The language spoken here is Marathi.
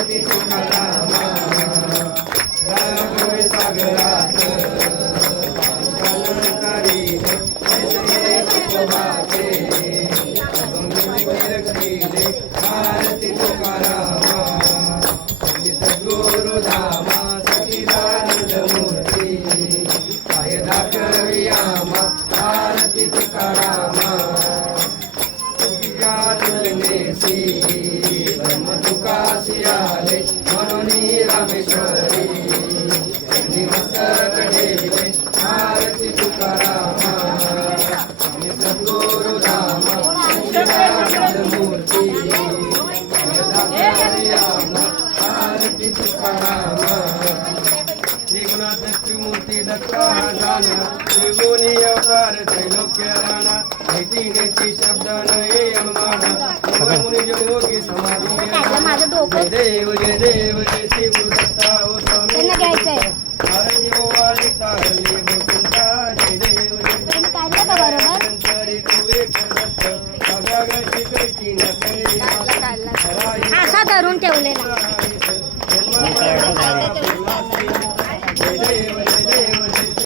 आरती तुकारामा राघवे सागरात पांचालतारीत ऐसे तुकोबाचे रक्षिले आरती तुकारामा श्री सद्गुरु धामा सच्चिदानंद मूर्ती पाय दाखवी आम्हा आरती तुकारामा तुलनेसी ब्रह्म तुकासी आले म्हणून रामेश्वरी त्यांनी मस्तक ठेवले आरती तुकारामा स्वामी सद्गुरु धामा सच्चिदानंद मूर्ती आरती तुकारामा श्रीगुणात त्रिमूर्ती दत्ता जाण त्रिगुणी अवतार त्रैलोक्य राणा नेती नेती शब्द नये अनुमाना मुनी जोगी समाधी देव जय श्री गुरुदत्ता ओ स्वामी आरती गोवाली तारली बोचिंता जय देव तू एक दत्त अगाग शिकची नकळी असा धरून ठेवलेला